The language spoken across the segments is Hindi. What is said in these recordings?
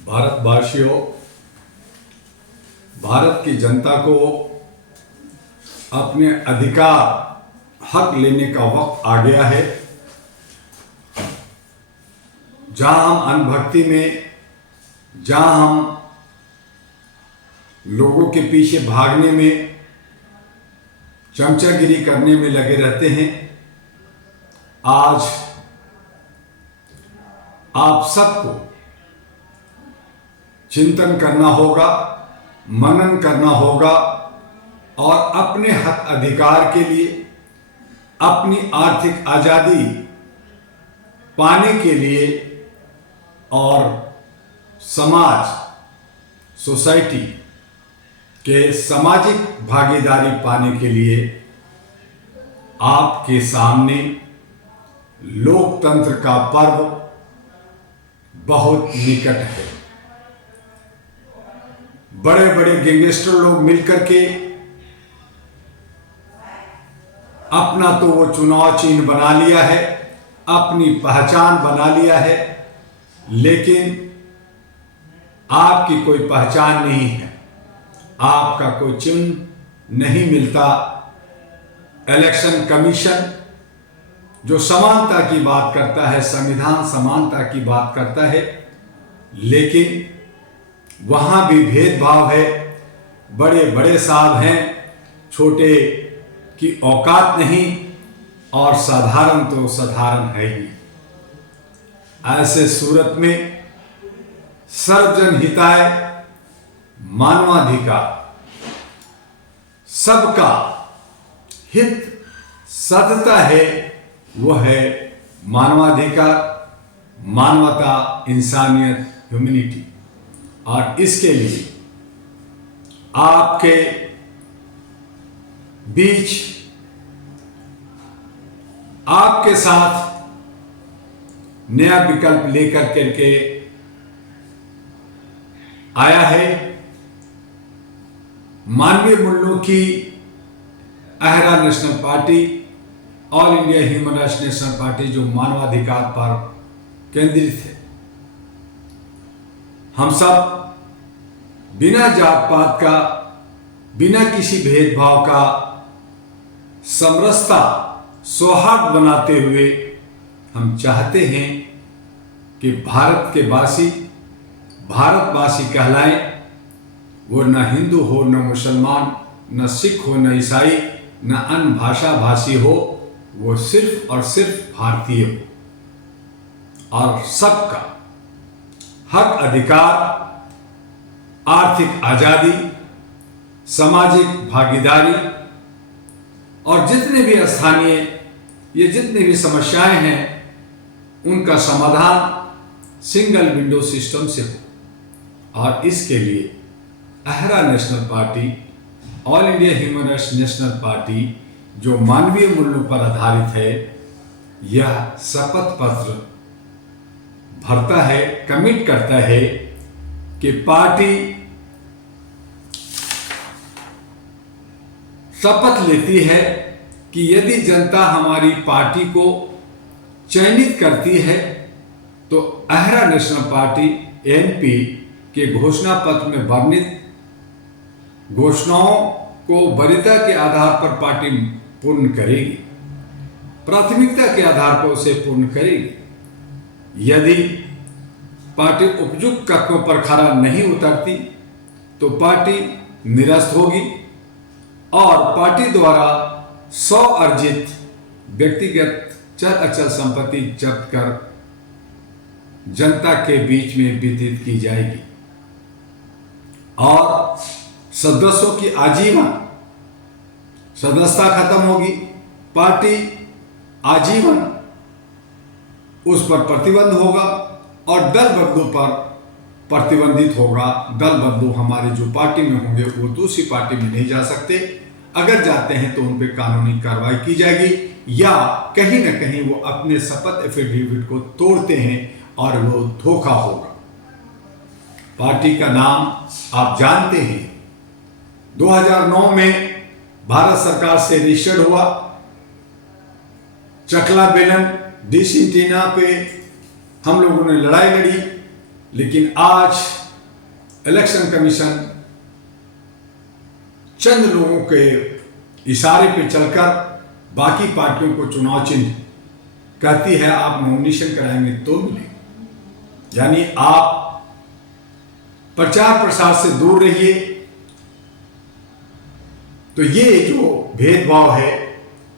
भारतवासियों, भारत की जनता को अपने अधिकार हक लेने का वक्त आ गया है। जहां हम अंधभक्ति में, जहां हम लोगों के पीछे भागने में, चमचागिरी करने में लगे रहते हैं, आज आप सबको चिंतन करना होगा, मनन करना होगा और अपने हक अधिकार के लिए, अपनी आर्थिक आजादी पाने के लिए और समाज, सोसाइटी के सामाजिक भागीदारी पाने के लिए आपके सामने लोकतंत्र का पर्व बहुत निकट है। बड़े बड़े गैंगस्टर लोग मिलकर के अपना तो वो चुनाव चिन्ह बना लिया है, अपनी पहचान बना लिया है, लेकिन आपकी कोई पहचान नहीं है, आपका कोई चिन्ह नहीं मिलता। इलेक्शन कमीशन जो समानता की बात करता है, संविधान समानता की बात करता है, लेकिन वहां भी भेदभाव है। बड़े बड़े साहब हैं, छोटे की औकात नहीं, और साधारण तो साधारण है ही। ऐसे सूरत में सर्वजन हिताय, मानवाधिकार, सबका हित साधता है, वह है मानवाधिकार, मानवता, इंसानियत, ह्यूमैनिटी। और इसके लिए आपके बीच, आपके साथ नया विकल्प लेकर करके आया है। मानवीय मूल्यों की अहरा national party, all India human rights national party, जो मानवाधिकार पर केंद्रित है। हम सब बिना जात पात का, बिना किसी भेदभाव का समरसता, सौहार्द बनाते हुए हम चाहते हैं कि भारत के वासी भारतवासी कहलाएं। वो न हिंदू हो, न मुसलमान, न सिख हो, न ईसाई, न अन्य भाषा भाषी हो, वो सिर्फ और सिर्फ भारतीय हो। और सबका हक अधिकार, आर्थिक आजादी, सामाजिक भागीदारी और जितने भी स्थानीय, ये जितने भी समस्याएं हैं, उनका समाधान सिंगल विंडो सिस्टम से हो। और इसके लिए अहरा national party, all India human rights national party, जो मानवीय मूल्यों पर आधारित है, यह शपथ पत्र भरता है, कमिट करता है कि पार्टी शपथ लेती है कि यदि जनता हमारी पार्टी को चयनित करती है तो अहरा नेशनल पार्टी एनपी के घोषणा पत्र में वर्णित घोषणाओं को वरीयता के आधार पर पार्टी पूर्ण करेगी, प्राथमिकता के आधार पर उसे पूर्ण करेगी। यदि पार्टी उपयुक्त कदमों पर खरा नहीं उतरती तो पार्टी निरस्त होगी और पार्टी द्वारा स्व अर्जित व्यक्तिगत चल अचल संपत्ति जब्त कर जनता के बीच में वितरित की जाएगी और सदस्यों की आजीवन सदस्यता खत्म होगी। पार्टी आजीवन उस पर प्रतिबंध होगा और दल बदलू पर प्रतिबंधित होगा। दल बदलू हमारे जो पार्टी में होंगे वो दूसरी पार्टी में नहीं जा सकते। अगर जाते हैं तो उन पर कानूनी कार्रवाई की जाएगी या कहीं ना कहीं वो अपने शपथ एफिडेविट को तोड़ते हैं और वो धोखा होगा। पार्टी का नाम आप जानते हैं, 2009 में भारत सरकार से रजिस्टर्ड हुआ। चकला बेलन, डिसिंटीना पे हम लोगों ने लड़ाई लड़ी, लेकिन आज इलेक्शन कमीशन चंद लोगों के इशारे पे चलकर बाकी पार्टियों को चुनाव चिन्ह कहती है आप नॉमिनेशन कराएंगे तो मिलेंगे। यानी आप प्रचार प्रसार से दूर रहिए। तो ये जो भेदभाव है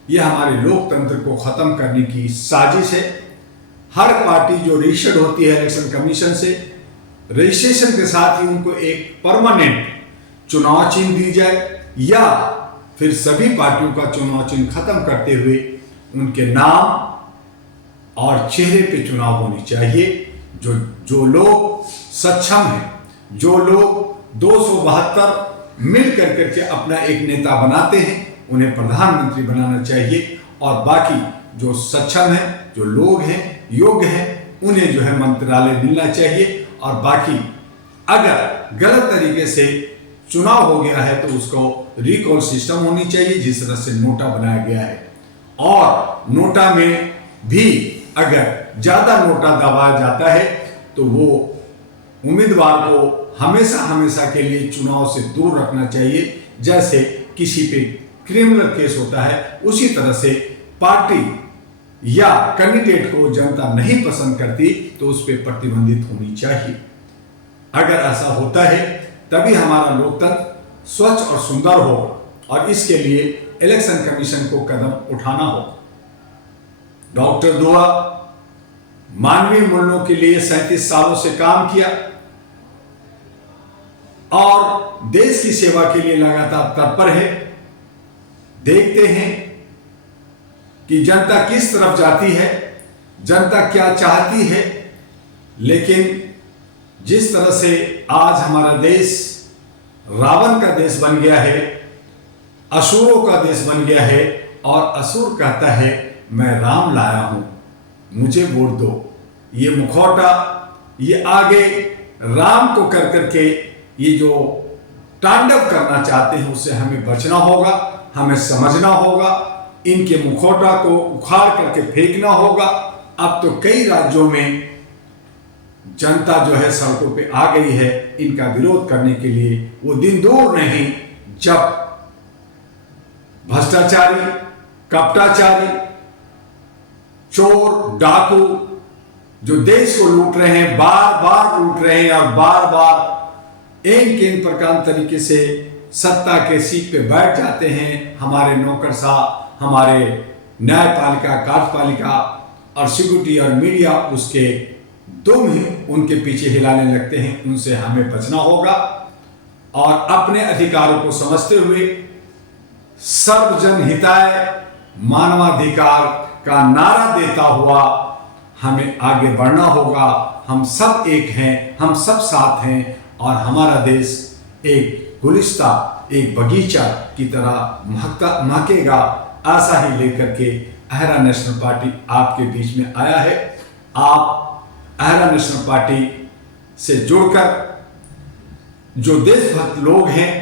ये हमारे लोकतंत्र को खत्म करने की साजिश है। हर पार्टी जो रजिस्टर्ड होती है इलेक्शन कमीशन से, रजिस्ट्रेशन के साथ ही उनको एक परमानेंट चुनाव चिन्ह दी जाए, या फिर सभी पार्टियों का चुनाव चिन्ह खत्म करते हुए उनके नाम और चेहरे पे चुनाव होनी चाहिए। जो लोग सक्षम हैं, जो लोग 272 मिल करके अपना एक नेता बनाते हैं, उन्हें प्रधानमंत्री बनाना चाहिए। और बाकी जो सक्षम हैं, जो लोग हैं, योग्य हैं, उन्हें जो है मंत्रालय मिलना चाहिए। और बाकी अगर गलत तरीके से चुनाव हो गया है तो उसको रिकॉल सिस्टम होनी चाहिए, जिस तरह से नोटा बनाया गया है। और नोटा में भी अगर ज्यादा नोटा दबाया जाता है तो वो उम्मीदवार को हमेशा हमेशा के लिए चुनाव से दूर रखना चाहिए। जैसे किसी पे क्रिमिनल केस होता है, उसी तरह से पार्टी या कैंडिडेट को जनता नहीं पसंद करती तो उस पर प्रतिबंधित होनी चाहिए। अगर ऐसा होता है तभी हमारा लोकतंत्र स्वच्छ और सुंदर होगा, और इसके लिए इलेक्शन कमीशन को कदम उठाना होगा। डॉक्टर दुआ मानवीय मूल्यों के लिए 37 सालों से काम किया और देश की सेवा के लिए लगातार तत्पर है। देखते हैं कि जनता किस तरफ जाती है, जनता क्या चाहती है। लेकिन जिस तरह से आज हमारा देश रावण का देश बन गया है, असुरों का देश बन गया है, और असुर कहता है मैं राम लाया हूं, मुझे वोट दो, ये मुखौटा, ये आगे राम को कर करके ये जो तांडव करना चाहते हैं उससे हमें बचना होगा, हमें समझना होगा, इनके मुखौटा को उखाड़ करके फेंकना होगा। अब तो कई राज्यों में जनता जो है सड़कों पे आ गई है इनका विरोध करने के लिए। वो दिन दूर नहीं जब भ्रष्टाचारी, कपटाचारी, चोर, डाकू जो देश को लूट रहे हैं, बार बार लूट रहे हैं और बार बार इन प्रकार तरीके से सत्ता के सीट पे बैठ जाते हैं। हमारे नौकरशाह, हमारे न्यायपालिका, कार्यपालिका और सिक्योरिटी और मीडिया उसके दुम ही उनके पीछे हिलाने लगते हैं। उनसे हमें बचना होगा और अपने अधिकारों को समझते हुए सर्वजन हिताय मानवाधिकार का नारा देता हुआ हमें आगे बढ़ना होगा। हम सब एक हैं, हम सब साथ हैं, और हमारा देश एक गुलिस्ता, एक बगीचा की तरह महकेगा। ऐसा ही लेकर के अहरा नेशनल पार्टी आपके बीच में आया है। आप अहरा नेशनल पार्टी से जुड़कर जो देशभक्त लोग हैं,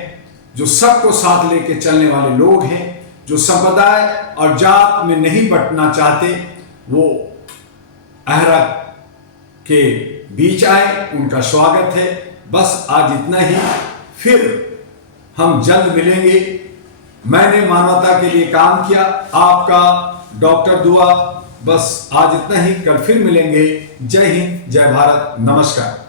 जो सबको साथ लेके चलने वाले लोग हैं, जो संप्रदाय और जात में नहीं बंटना चाहते, वो अहरा के बीच आए, उनका स्वागत है। बस आज इतना ही, फिर हम जल्द मिलेंगे। मैंने मानवता के लिए काम किया, आपका डॉक्टर दुआ। बस आज इतना ही, कल फिर मिलेंगे। जय हिंद, जय भारत, नमस्कार।